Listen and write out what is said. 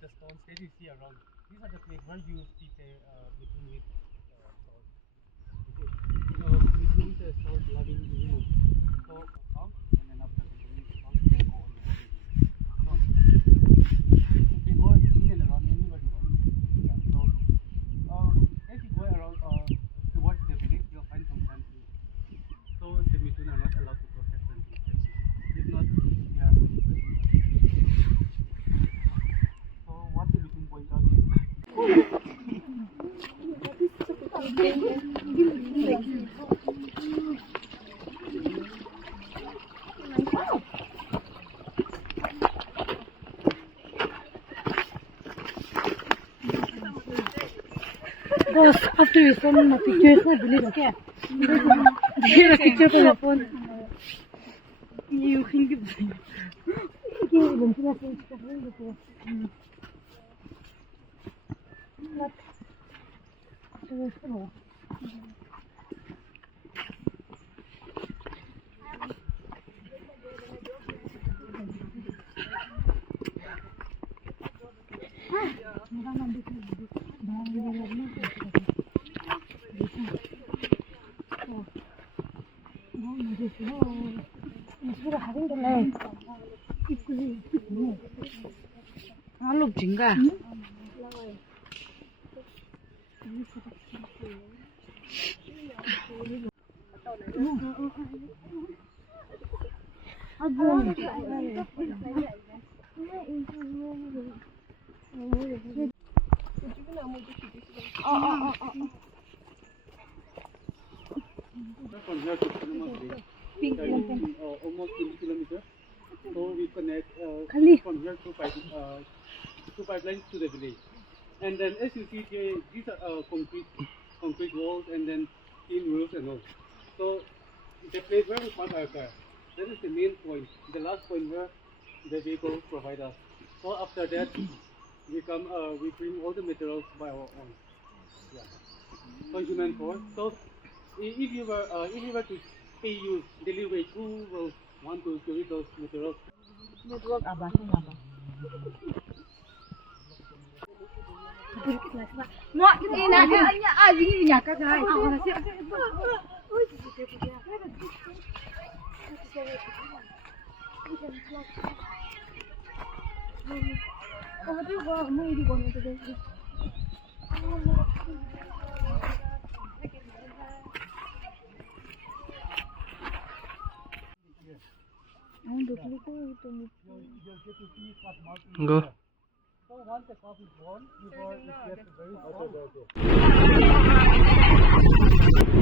The stones that you see around, these are the places where you see the meeting with salt. Meeting with salt loving animals. So out and then after the meeting salt they go on the holiday. So you can go in and around anywhere you want. Yeah. So as you go around towards the village, you'll find some countries. So the meeting are not allowed to cross that country. If not, yeah. What the meeting point out is? Boss, after you send my picture, it's not deleted, okay? Get a picture from your phone. You can give it. Halo, jingga. From here to Khonoma almost 20 kilometers. So we connect from here two pipelines to the village. And then as you see here, these are concrete walls and then tin roofs and all. So the place where we park our car, that is the main point, the last point where the vehicle provide us. So after that, we bring all the materials by our own. Yeah. So human force. So if you were to copy you deliver through want to carry those materials. Network apa sih apa? Mau ini naknya aja ini nyakak kan? Aku nasi. Kamu tuh gua mau di kono tuh deh. Go. So once the coffee is born, before it gets very hot.